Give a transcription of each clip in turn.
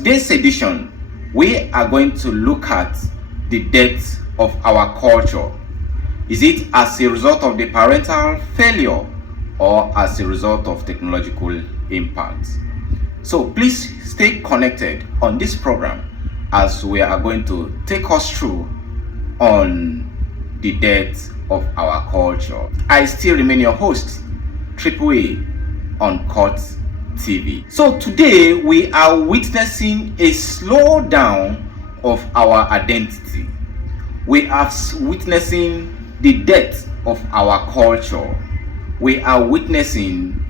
today's edition, we are going to look at the death of our culture. Is it as a result of the parental failure or as a result of technological impact? So please stay connected on this program as we are going to take us through on the death of our culture. I still remain your host, Triple A on Court TV. So today we are witnessing a slowdown of our identity. We are witnessing the death of our culture. We are witnessing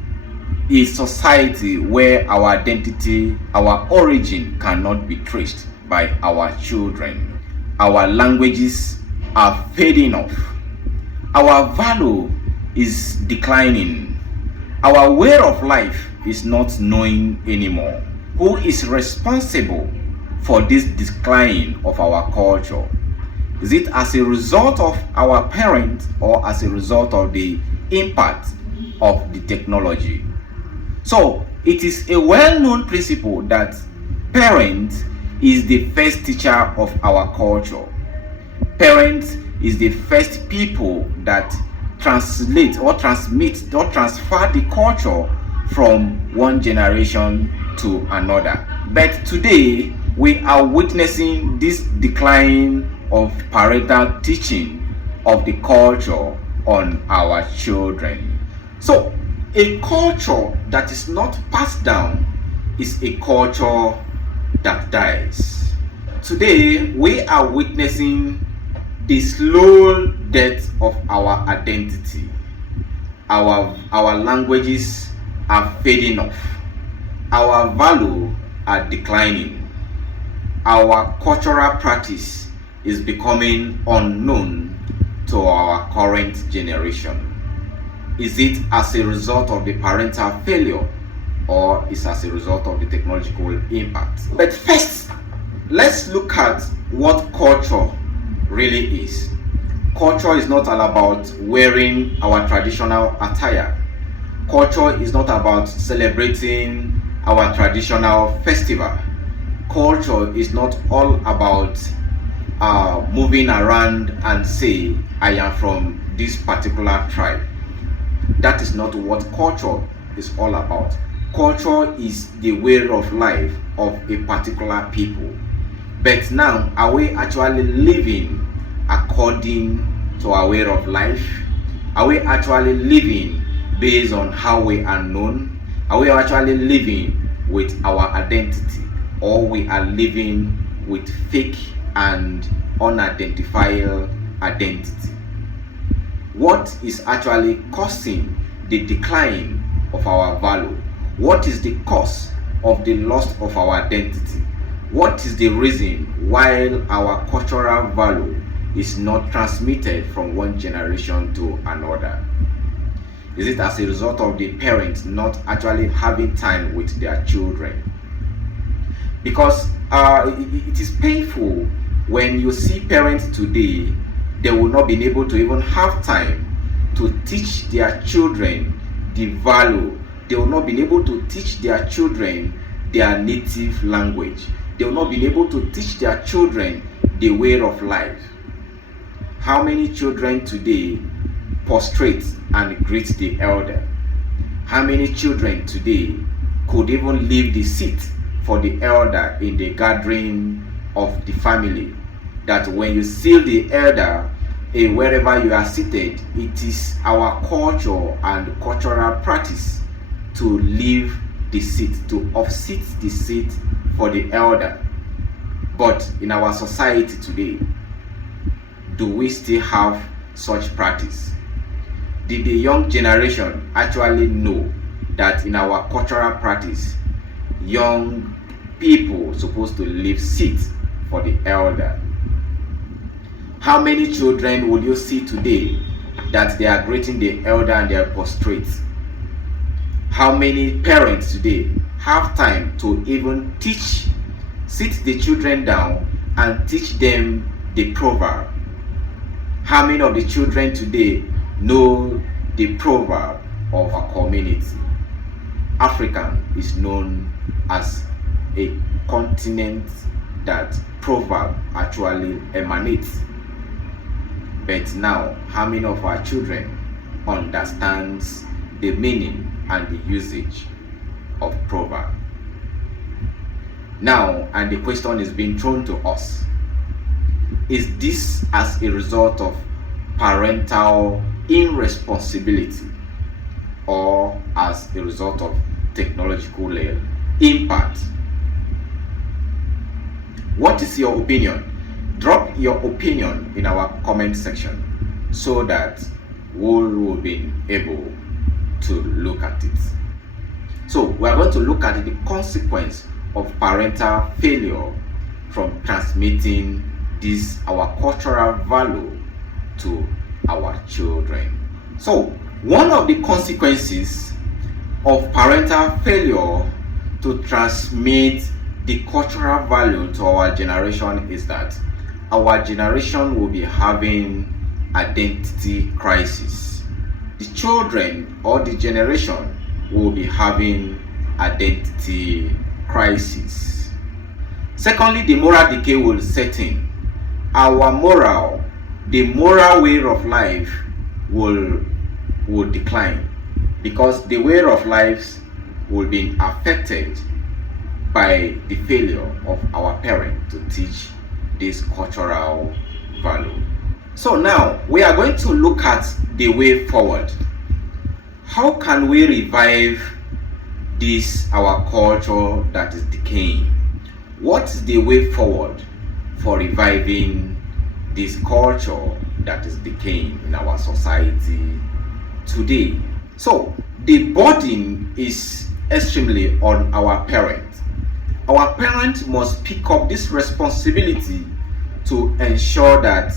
a society where our identity, our origin cannot be traced by our children. Our languages are fading off. Our value is declining. Our way of life is not known anymore. Who is responsible for this decline of our culture? Is it as a result of our parents or as a result of the impact of the technology? So it is a well-known principle that parent is the first teacher of our culture. Parent is the first people that translate or transmit or transfer the culture from one generation to another. But today we are witnessing this decline of parental teaching of the culture on our children. So a culture that is not passed down is a culture that dies. Today we are witnessing the slow death of our identity. Our languages are fading off. Our values are declining. Our cultural practice is becoming unknown to our current generation. Is it as a result of the parental failure or is as a result of the technological impact? But first, let's look at what culture really is. Culture is not all about wearing our traditional attire. Culture is not about celebrating our traditional festival. Culture is not all about moving around and say, I am from this particular tribe. That is not what culture is all about. Culture is the way of life of a particular people. But now, are we actually living according to our way of life? Are we actually living based on how we are known? Are we actually living with our identity? Or we are living with fake and unidentifiable identity? What is actually causing the decline of our value? What is the cause of the loss of our identity? What is the reason why our cultural value is not transmitted from one generation to another? Is it as a result of the parents not actually having time with their children? Because it is painful when you see parents today, they will not be able to even have time to teach their children the value. They will not be able to teach their children their native language. They will not be able to teach their children the way of life. How many children today prostrate and greet the elder? How many children today could even leave the seat for the elder in the gathering of the family? That when you see the elder, wherever you are seated, it is our culture and cultural practice to leave the seat, to offset the seat for the elder. But in our society today, do we still have such practice? Did the young generation actually know that in our cultural practice, young people are supposed to leave seats for the elder? How many children will you see today that they are greeting the elder and they are prostrate? How many parents today have time to even sit the children down and teach them the proverb? How many of the children today know the proverb of a community? African is known as a continent that proverb actually emanates. But now, how many of our children understands the meaning and the usage of proverb? Now, and the question is being thrown to us: is this as a result of parental irresponsibility or as a result of technological impact? What is your opinion? Drop your opinion in our comment section so that we will be able to look at it. So we are going to look at the consequence of parental failure from transmitting this our cultural value to our children. So one of the consequences of parental failure to transmit the cultural value to our generation is that our generation will be having identity crisis. The children or the generation will be having identity crisis. Secondly, the moral decay will set in. The moral way of life will decline, because the way of life will be affected by the failure of our parents to teach this cultural value. So now we are going to look at the way forward. How can we revive this our culture that is decaying? What is the way forward for reviving this culture that is decaying in our society today? So the burden is extremely on our parents. Our parents must pick up this responsibility to ensure that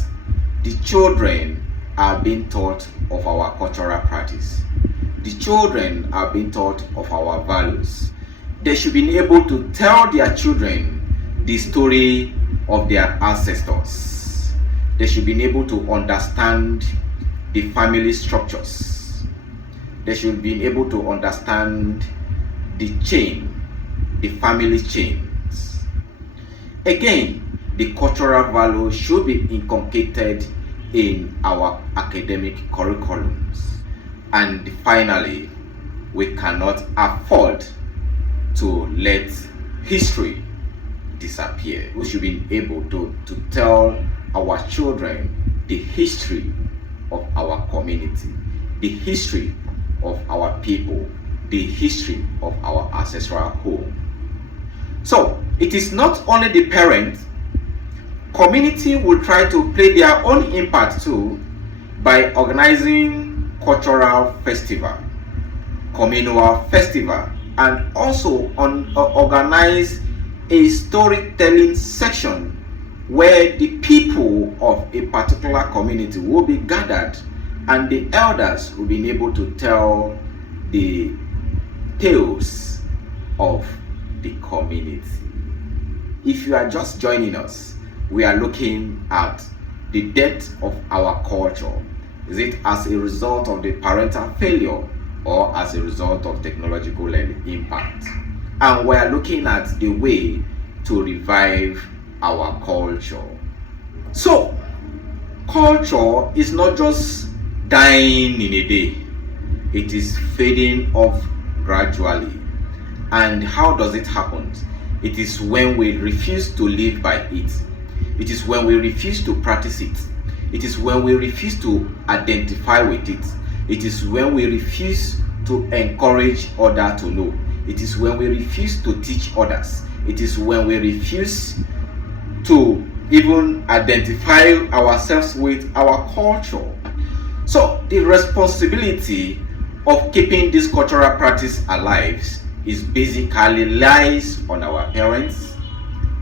the children are being taught of our cultural practice. The children are being taught of our values. They should be able to tell their children the story of their ancestors. They should be able to understand the family structures. They should be able to understand the family chains. Again, the cultural value should be inculcated in our academic curriculums. And finally, we cannot afford to let history disappear. We should be able to tell our children the history of our community, the history of our people, the history of our ancestral home. So it is not only the parents. Community will try to play their own impact too by organizing cultural festival, communal festival, and also organize a storytelling section where the people of a particular community will be gathered and the elders will be able to tell the tales of the community. If you are just joining us, we are looking at the death of our culture. Is it as a result of the parental failure or as a result of technological impact? And we are looking at the way to revive our culture. So, culture is not just dying in a day. It is fading off gradually. And how does it happen? It is when we refuse to live by it. It is when we refuse to practice it. It is when we refuse to identify with it. It is when we refuse to encourage others to know. It is when we refuse to teach others. It is when we refuse to even identify ourselves with our culture. So the responsibility of keeping this cultural practice alive is basically lies on our parents,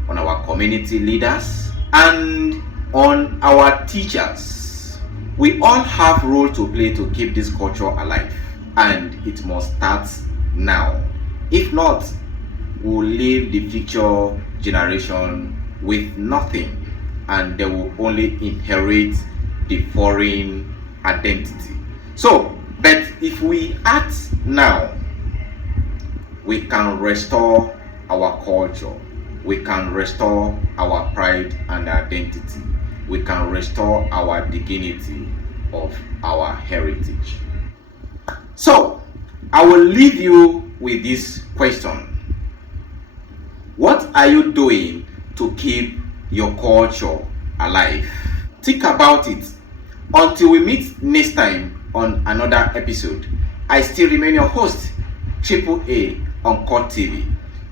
on our community leaders, and on our teachers. We all have a role to play to keep this culture alive, and it must start now. If not, we'll leave the future generation with nothing, and they will only inherit the foreign identity. So, but if we act now, we can restore our culture. we can restore our pride and identity. We can restore our dignity of our heritage. So, I will leave you with this question. What are you doing to keep your culture alive? Think about it. Until we meet next time on another episode, I still remain your host, Triple A on Court TV.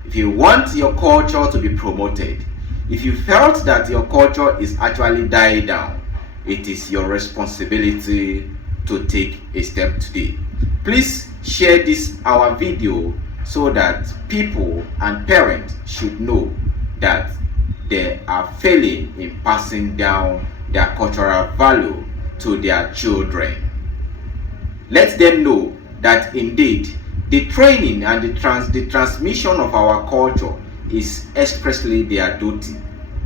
If you want your culture to be promoted, if you felt that your culture is actually dying down, it is your responsibility to take a step today. Please share this our video so that people and parents should know that they are failing in passing down their cultural value to their children. Let them know that indeed the training and the transmission of our culture is expressly their duty.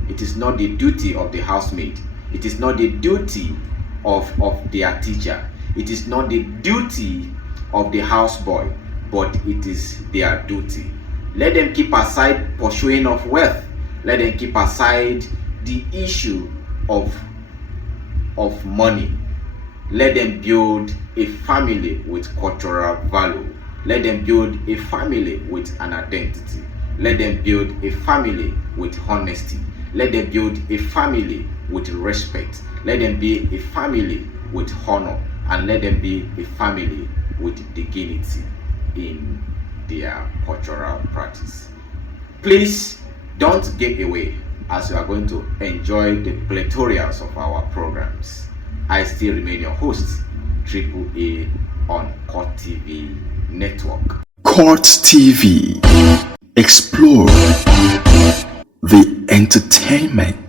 It is not the duty of the housemaid. It is not the duty of their teacher. It is not the duty of the houseboy, but it is their duty. Let them keep aside pursuing of wealth. Let them keep aside the issue of money. Let them build a family with cultural value. Let them build a family with an identity. Let them build a family with honesty. Let them build a family with respect. Let them be a family with honor. And let them be a family with dignity in their cultural practice. Please don't get away as you are going to enjoy the plethora of our programs. I still remain your host, Triple A on Court TV Network. Court TV. Explore the entertainment.